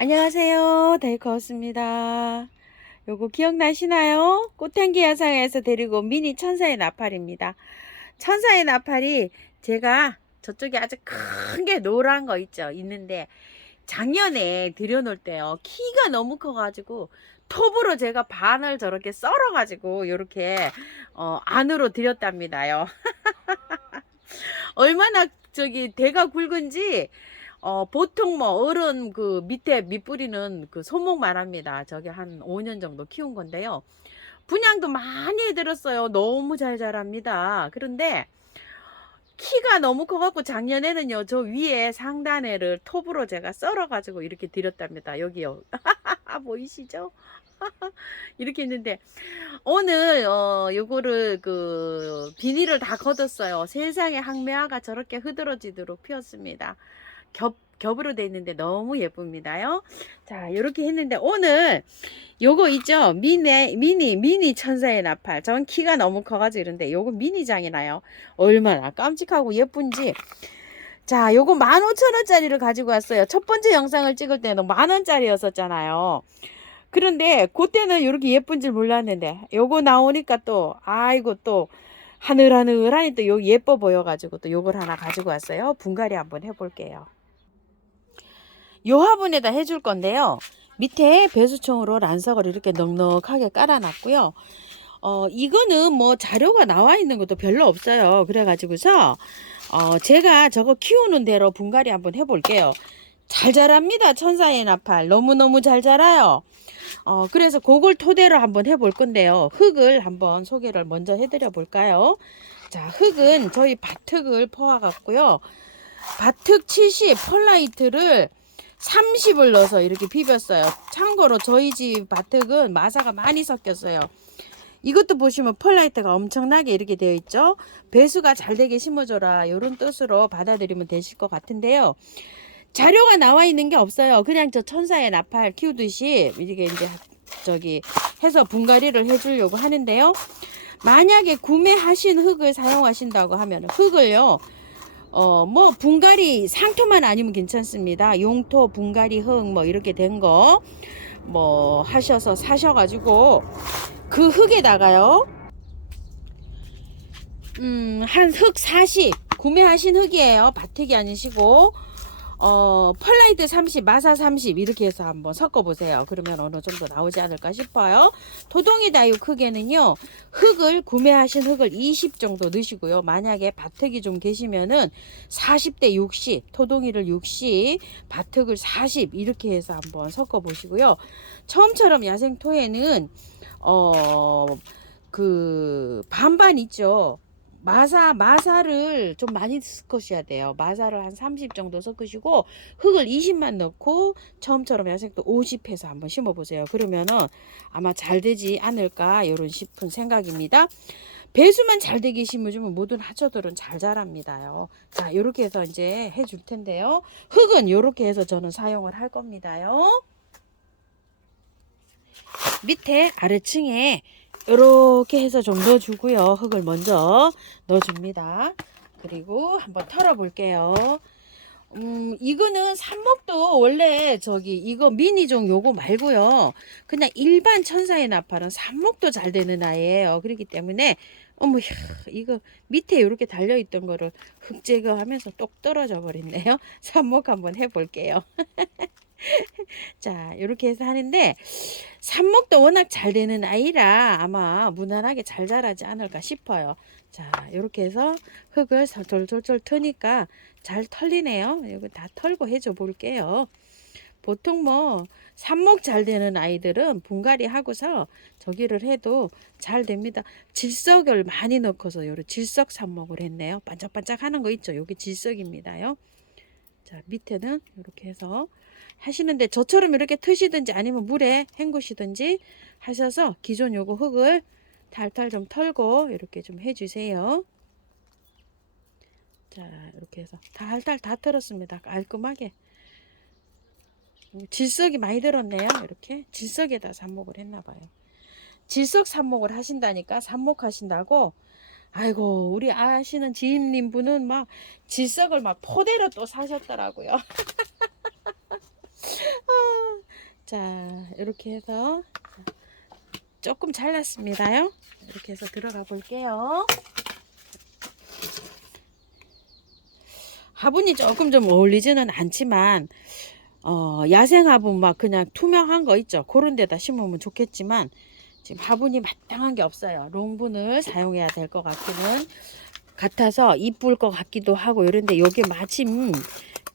안녕하세요. 데이커스입니다. 요거 기억나시나요? 꽃향기 야상에서 데리고 온 미니 천사의 나팔입니다. 천사의 나팔이 제가 저쪽에 아주 큰 게 노란 거 있죠? 있는데 작년에 들여놓을 때요. 키가 너무 커가지고 톱으로 제가 반을 저렇게 썰어가지고 이렇게 안으로 들였답니다요. 얼마나 대가 굵은지 보통 뭐 어른 그 밑에 밑뿌리는 그 손목만 합니다. 저게 한 5년 정도 키운 건데요. 분양도 많이 들었어요. 너무 잘 자랍니다. 그런데 키가 너무 커갖고 작년에는요, 저 위에 상단에를 톱으로 제가 썰어가지고 이렇게 드렸답니다. 여기요. 보이시죠? 이렇게 했는데 오늘 요거를 그 비닐을 다 걷었어요. 세상에 항매화가 저렇게 흐드러지도록 피었습니다. 겹으로 돼 있는데 너무 예쁩니다요. 자, 이렇게 했는데 오늘 요거 있죠? 미니 천사의 나팔. 전 키가 너무 커가지고 이런데 요거 미니장이나요? 얼마나 깜찍하고 예쁜지. 자, 요거 15,000원짜리를 가지고 왔어요. 첫 번째 영상을 찍을 때는 10,000원짜리였었잖아요. 그런데 그때는 이렇게 예쁜 줄 몰랐는데 요거 나오니까 또 아이고 또 하늘하늘하니 또 요 예뻐 보여가지고 또 요걸 하나 가지고 왔어요. 분갈이 한번 해볼게요. 요 화분에다 해줄 건데요. 밑에 배수총으로 란석을 이렇게 넉넉하게 깔아놨고요. 이거는 뭐 자료가 나와 있는 것도 별로 없어요. 그래가지고서 제가 저거 키우는 대로 분갈이 한번 해볼게요. 잘 자랍니다. 천사의 나팔 너무너무 잘 자라요. 그래서 그걸 토대로 한번 해볼 건데요. 흙을 한번 소개를 먼저 해드려 볼까요? 자, 흙은 저희 밭흙을 퍼와갖고요. 밭흙 70, 펄라이트를 30을 넣어서 이렇게 비볐어요. 참고로 저희 집 밭흙은 마사가 많이 섞였어요. 이것도 보시면 펄라이트가 엄청나게 이렇게 되어 있죠. 배수가 잘 되게 심어줘라 이런 뜻으로 받아들이면 되실 것 같은데요. 자료가 나와 있는 게 없어요. 그냥 저 천사의 나팔 키우듯이 이렇게 이제 해서 분갈이를 해주려고 하는데요. 만약에 구매하신 흙을 사용하신다고 하면 흙을요. 뭐 분갈이 상토만 아니면 괜찮습니다. 용토, 분갈이 흙 뭐 이렇게 된 거 뭐 하셔서 사셔가지고 그 흙에다가요. 한 흙 40 구매하신 흙이에요. 밭흙이 아니시고 펄라이트 30, 마사 30 이렇게 해서 한번 섞어보세요. 그러면 어느 정도 나오지 않을까 싶어요. 토동이 다육 흙에는요. 흙을 구매하신 흙을 20 정도 넣으시고요. 만약에 밭흙이 좀 계시면은 40대 60, 토동이를 60, 밭흙을 40 이렇게 해서 한번 섞어보시고요. 처음처럼 야생토에는 그 반반 있죠. 마사를 좀 많이 섞으셔야 돼요. 마사를 한 30 정도 섞으시고 흙을 20만 넣고 처음처럼 야생토 50 해서 한번 심어 보세요. 그러면은 아마 잘 되지 않을까 이런 싶은 생각입니다. 배수만 잘 되게 심어주면 모든 하초들은 잘 자랍니다요. 자, 이렇게 해서 이제 해줄 텐데요. 흙은 이렇게 해서 저는 사용을 할 겁니다요. 밑에 아래층에 이렇게 해서 좀 넣어주고요. 흙을 먼저 넣어줍니다. 그리고 한번 털어 볼게요. 이거는 삽목도 원래 이거 미니종 요거 말고요. 그냥 일반 천사의 나팔은 삽목도 잘 되는 아이예요. 그렇기 때문에 어머, 이거 밑에 이렇게 달려있던 거를 흙 제거하면서 똑 떨어져 버렸네요. 삽목 한번 해볼게요. 자, 이렇게 해서 하는데 삽목도 워낙 잘 되는 아이라 아마 무난하게 잘 자라지 않을까 싶어요. 자, 이렇게 해서 흙을 졸졸졸 트니까 잘 털리네요. 이거 다 털고 해줘 볼게요. 보통 뭐 삽목 잘 되는 아이들은 분갈이 하고서 저기를 해도 잘 됩니다. 질석을 많이 넣고서 요런 질석 삽목을 했네요. 반짝반짝 하는 거 있죠. 요게 질석입니다요. 자, 밑에는 이렇게 해서 하시는데 저처럼 이렇게 트시든지 아니면 물에 헹구시든지 하셔서 기존 요거 흙을 탈탈 좀 털고 이렇게 좀 해주세요. 자, 이렇게 해서 탈탈 다 털었습니다. 깔끔하게. 질석이 많이 들었네요. 이렇게 질석에다 삽목을 했나봐요. 질석 삽목을 하신다니까 삽목하신다고. 아이고, 우리 아시는 지인님 분은 막 질석을 막 포대로 또 사셨더라고요. 자, 이렇게 해서 조금 잘랐습니다요. 이렇게 해서 들어가 볼게요. 화분이 조금 좀 어울리지는 않지만 야생 화분 막 그냥 투명한 거 있죠. 그런 데다 심으면 좋겠지만 지금 화분이 마땅한 게 없어요. 롱분을 사용해야 될 것 같아서 이쁠 것 같기도 하고 이런데 요게 마침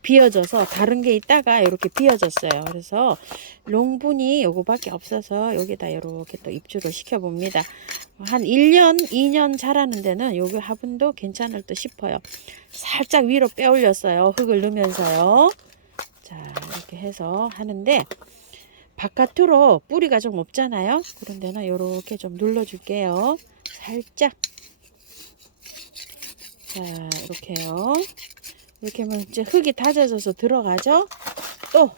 비어져서 다른 게 있다가 이렇게 비어졌어요. 그래서 롱분이 요거밖에 없어서 여기다 이렇게 또 입주를 시켜 봅니다. 한 1년 2년 자라는 데는 요게 화분도 괜찮을 듯 싶어요. 살짝 위로 빼 올렸어요. 흙을 넣으면서요. 자, 이렇게 해서 하는데 바깥으로 뿌리가 좀 없잖아요. 그런 데는 이렇게 좀 눌러 줄게요. 살짝. 자, 이렇게요. 이렇게 하면 이제 흙이 다져져서 들어가죠. 또.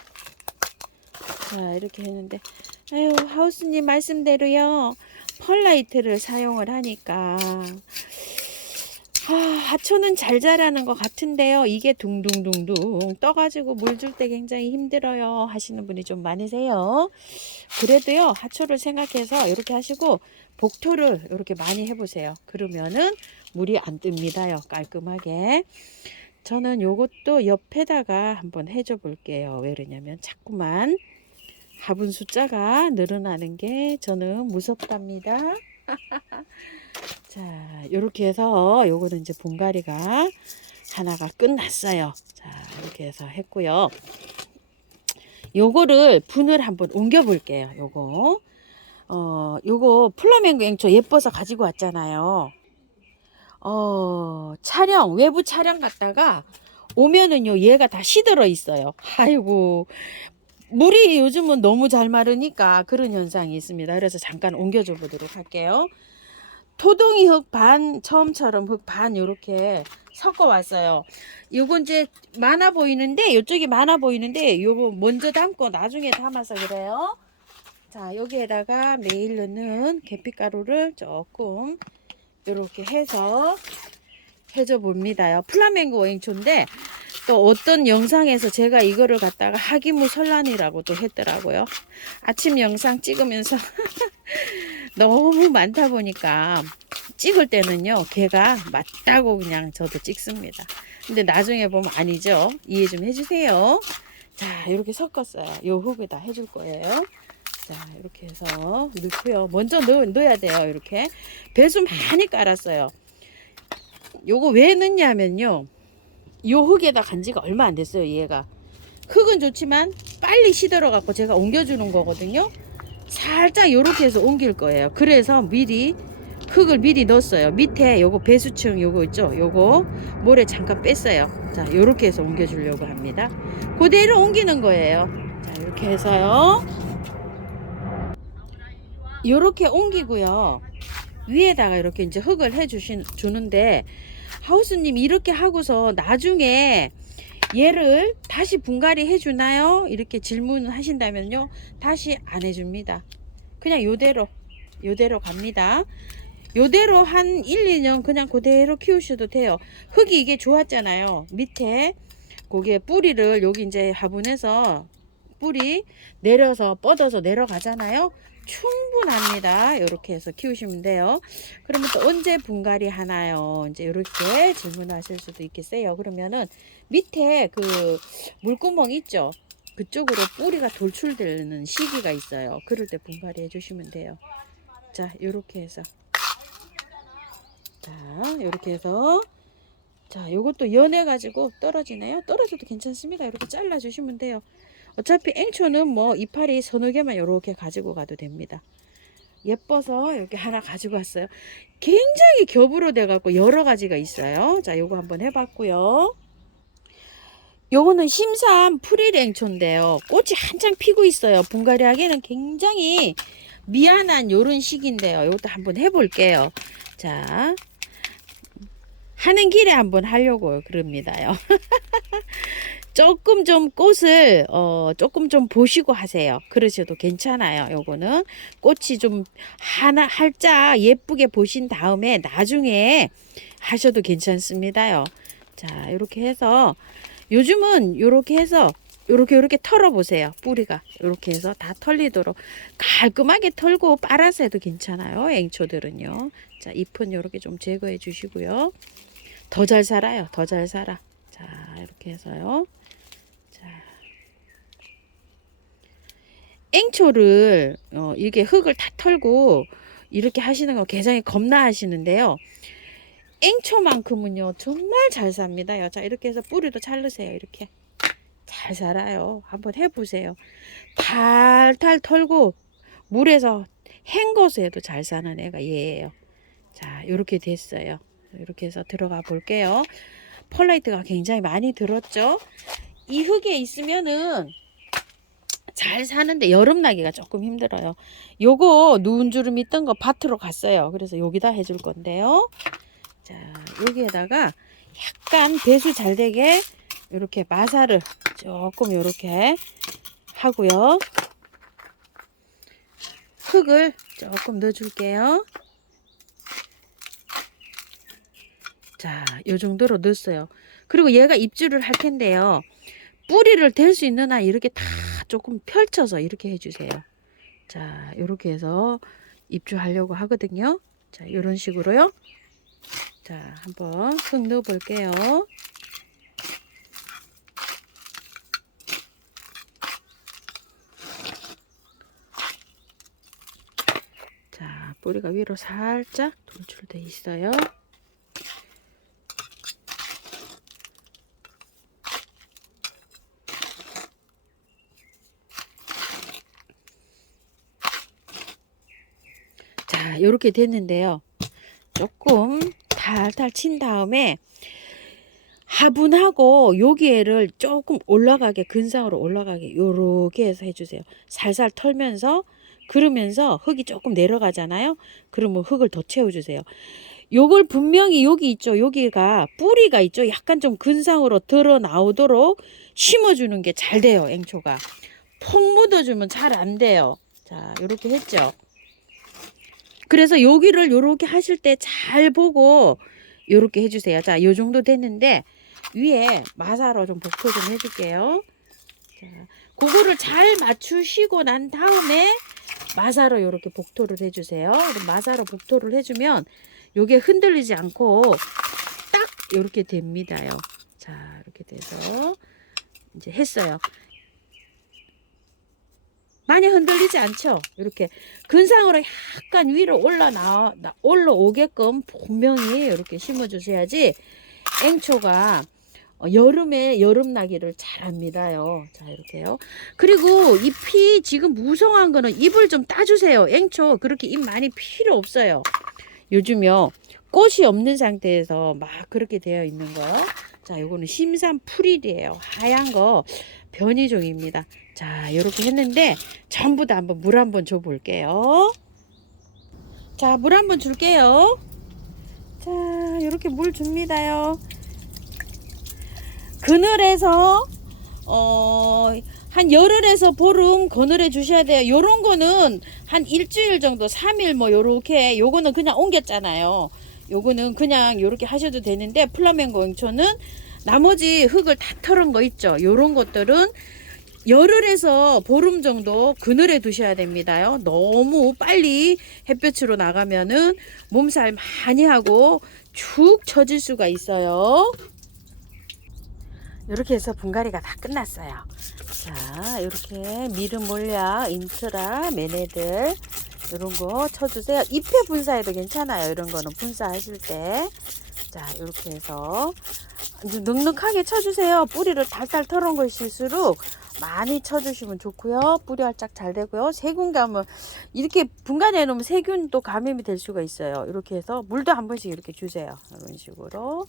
자, 이렇게 했는데 아유, 하우스님 말씀대로요. 펄라이트를 사용을 하니까 하초는 잘 자라는 것 같은데요. 이게 둥둥둥둥 떠가지고 물 줄 때 굉장히 힘들어요 하시는 분이 좀 많으세요. 그래도요, 하초를 생각해서 이렇게 하시고 복토를 이렇게 많이 해보세요. 그러면은 물이 안 뜹니다요. 깔끔하게. 저는 요것도 옆에다가 한번 해줘 볼게요. 왜 그러냐면 자꾸만 화분 숫자가 늘어나는 게 저는 무섭답니다. 자, 요렇게 해서 요거는 이제 분갈이가 하나가 끝났어요. 자, 이렇게 해서 했고요. 요거를 분을 한번 옮겨 볼게요. 요거 플라멩고 앵초 예뻐서 가지고 왔잖아요. 외부 촬영 갔다가 오면은요, 얘가 다 시들어 있어요. 아이고, 물이 요즘은 너무 잘 마르니까 그런 현상이 있습니다. 그래서 잠깐 옮겨줘 보도록 할게요. 토동이 흙 반, 처음처럼 흙 반 요렇게 섞어 왔어요. 요건 이제 많아 보이는데, 요쪽이 많아 보이는데, 요거 먼저 담고 나중에 담아서 그래요. 자, 여기에다가 매일 넣는 계피가루를 조금 요렇게 해서 해줘 봅니다요. 플라멩고 앵초인데, 또 어떤 영상에서 제가 이거를 갖다가 하기무 설란이라고 또 했더라고요. 아침 영상 찍으면서 너무 많다 보니까 찍을 때는요, 걔가 맞다고 그냥 저도 찍습니다. 근데 나중에 보면 아니죠. 이해 좀 해주세요. 자, 이렇게 섞었어요. 요 흙에다 해줄 거예요. 자, 이렇게 해서 넣고요. 먼저 넣어야 돼요. 이렇게 배수 많이 깔았어요. 요거 왜 넣냐면요, 요 흙에다 간 지가 얼마 안 됐어요. 얘가 흙은 좋지만 빨리 시들어 갖고 제가 옮겨주는 거거든요. 살짝 요렇게 해서 옮길 거예요. 그래서 미리 흙을 미리 넣었어요. 밑에 요거 배수층 요거 있죠, 요거 모래 잠깐 뺐어요. 자, 요렇게 해서 옮겨주려고 합니다. 그대로 옮기는 거예요. 자, 이렇게 해서요, 요렇게 옮기고요, 위에다가 이렇게 이제 흙을 주는데, 하우스님 이렇게 하고서 나중에 얘를 다시 분갈이 해주나요? 이렇게 질문을 하신다면요, 다시 안 해줍니다. 그냥 요대로 갑니다. 요대로 한 1, 2년 그냥 그대로 키우셔도 돼요. 흙이 이게 좋았잖아요. 밑에 거기에 뿌리를, 여기 이제 화분에서 뿌리 내려서 뻗어서 내려가잖아요. 충분합니다. 이렇게 해서 키우시면 돼요. 그러면 또 언제 분갈이 하나요? 이제 이렇게 질문하실 수도 있겠어요. 그러면은 밑에 그 물구멍 있죠? 그쪽으로 뿌리가 돌출되는 시기가 있어요. 그럴 때 분갈이 해주시면 돼요. 자, 이렇게 해서, 자, 이렇게 해서, 자, 요것도 연해 가지고 떨어지네요. 떨어져도 괜찮습니다. 이렇게 잘라 주시면 돼요. 어차피 앵초는 뭐 이파리 서너 개만 이렇게 가지고 가도 됩니다. 예뻐서 이렇게 하나 가지고 왔어요. 굉장히 겹으로 돼 갖고 여러 가지가 있어요. 자, 요거 한번 해봤고요. 요거는 심삼 프릴 앵초인데요. 꽃이 한창 피고 있어요. 분갈이 하기에는 굉장히 미안한 요런 시기인데요. 요것도 한번 해볼게요. 자, 하는 길에 한번 하려고 그럽니다요. 조금 좀 꽃을 조금 좀 보시고 하세요. 그러셔도 괜찮아요. 요거는 꽃이 좀 하나 활짝 예쁘게 보신 다음에 나중에 하셔도 괜찮습니다요. 자, 이렇게 해서 요즘은 요렇게 해서 요렇게 털어보세요. 뿌리가 요렇게 해서 다 털리도록 깔끔하게 털고 빨아서 해도 괜찮아요. 앵초들은요. 자, 잎은 요렇게 좀 제거해 주시고요. 더 잘 살아요. 더 잘 살아. 자, 이렇게 해서요. 자, 앵초를 이게 흙을 다 털고 이렇게 하시는 거 굉장히 겁나 하시는데요. 앵초만큼은요 정말 잘 삽니다요. 자, 이렇게 해서 뿌리도 자르세요. 이렇게 잘 살아요. 한번 해보세요. 탈탈 털고 물에서 헹궈서 해도 잘 사는 애가 얘예요. 자, 이렇게 됐어요. 이렇게 해서 들어가 볼게요. 펄라이트가 굉장히 많이 들었죠. 이 흙에 있으면은 잘 사는데 여름나기가 조금 힘들어요. 요거 누운 주름 있던 거 밭으로 갔어요. 그래서 여기다 해줄 건데요. 자, 여기에다가 약간 배수 잘 되게 이렇게 마사를 조금 이렇게 하고요. 흙을 조금 넣어줄게요. 자, 요 정도로 넣었어요. 그리고 얘가 입주를 할 텐데요. 뿌리를 댈 수 있는 한 이렇게 다 조금 펼쳐서 이렇게 해주세요. 자, 이렇게 해서 입주하려고 하거든요. 자, 이런 식으로요. 자, 한번 흙 넣어 볼게요. 자, 뿌리가 위로 살짝 돌출돼 있어요. 자, 이렇게 됐는데요. 조금 탈탈 친 다음에 화분하고 여기에를 조금 올라가게, 근상으로 올라가게 요렇게 해서 해주세요. 살살 털면서, 그러면서 흙이 조금 내려가잖아요. 그러면 흙을 더 채워주세요. 요걸 분명히 여기 있죠. 여기가 뿌리가 있죠. 약간 좀 근상으로 드러 나오도록 심어주는 게 잘 돼요. 앵초가 폭 묻어주면 잘 안 돼요. 자, 요렇게 했죠. 그래서 여기를 요렇게 하실 때 잘 보고 요렇게 해주세요. 자, 요 정도 됐는데 위에 마사로 좀 복토 좀 해줄게요. 자, 그거를 잘 맞추시고 난 다음에 마사로 요렇게 복토를 해주세요. 마사로 복토를 해주면 요게 흔들리지 않고 딱 요렇게 됩니다요. 자, 이렇게 돼서 이제 했어요. 많이 흔들리지 않죠? 이렇게 근상으로 약간 위로 올라오게끔 분명히 이렇게 심어주셔야지 앵초가 여름에 여름나기를 잘합니다요. 자, 이렇게요. 그리고 잎이 지금 무성한 거는 잎을 좀 따주세요. 앵초 그렇게 잎 많이 필요 없어요. 요즘요 꽃이 없는 상태에서 막 그렇게 되어 있는 거요. 자, 요거는 심산 풀일이에요. 하얀 거 변이종입니다. 자, 이렇게 했는데 전부 다 한번 물 한번 줘 볼게요. 자, 물 한번 줄게요. 자, 이렇게 물 줍니다요. 그늘에서 한 열흘에서 보름 그늘에 주셔야 돼요. 요런 거는 한 일주일 정도, 3일 뭐 요렇게, 요거는 그냥 옮겼잖아요. 요거는 그냥 요렇게 하셔도 되는데 플라멩고 앵초는 나머지 흙을 다 털은 거 있죠. 요런 것들은 열흘에서 보름 정도 그늘에 두셔야 됩니다요. 너무 빨리 햇볕으로 나가면은 몸살 많이 하고 축 처질 수가 있어요. 이렇게 해서 분갈이가 다 끝났어요. 자, 이렇게 미름 몰약, 인트라, 메네들 이런 거 쳐주세요. 잎에 분사해도 괜찮아요. 이런 거는 분사하실 때. 자, 이렇게 해서 넉넉하게 쳐주세요. 뿌리를 달달 털은 것일수록 많이 쳐주시면 좋고요. 뿌리 활짝 잘 되고요. 세균 감은 이렇게 분간해 놓으면 세균도 감염이 될 수가 있어요. 이렇게 해서 물도 한 번씩 이렇게 주세요. 이런 식으로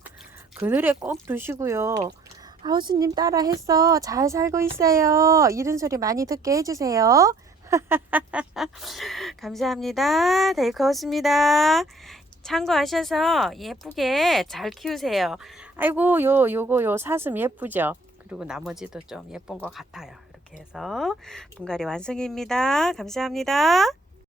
그늘에 꼭 두시고요. 하우스님 따라 했어. 잘 살고 있어요. 이런 소리 많이 듣게 해주세요. 감사합니다. 데이커였습니다. 참고하셔서 예쁘게 잘 키우세요. 아이고, 요거 사슴 예쁘죠? 그리고 나머지도 좀 예쁜 것 같아요. 이렇게 해서 분갈이 완성입니다. 감사합니다.